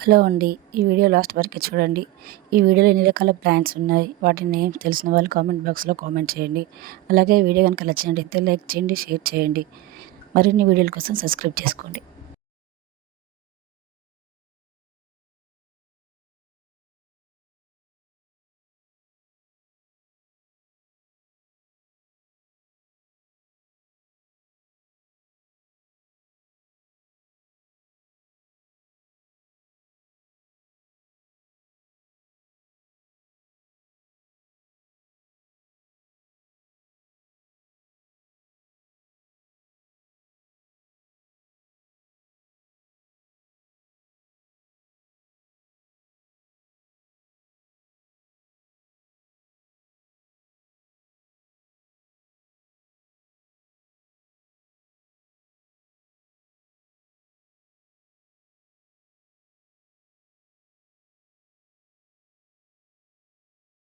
Hello అండి. ఈ video last వరకు చూడండి. ఈ వీడియోలో ఎన్ని రకాల ప్లాంట్స్ ఉన్నాయి, వాటి నేమ్స్ తెలిసిన వాళ్ళు కామెంట్ బాక్స్‌లో కామెంట్ చేయండి. అలాగే వీడియో గనుక నచ్చినట్లయితే లైక్ చేయండి, షేర్ చేయండి. మరిన్ని వీడియోల కోసం సబ్స్క్రైబ్ చేసుకోండి.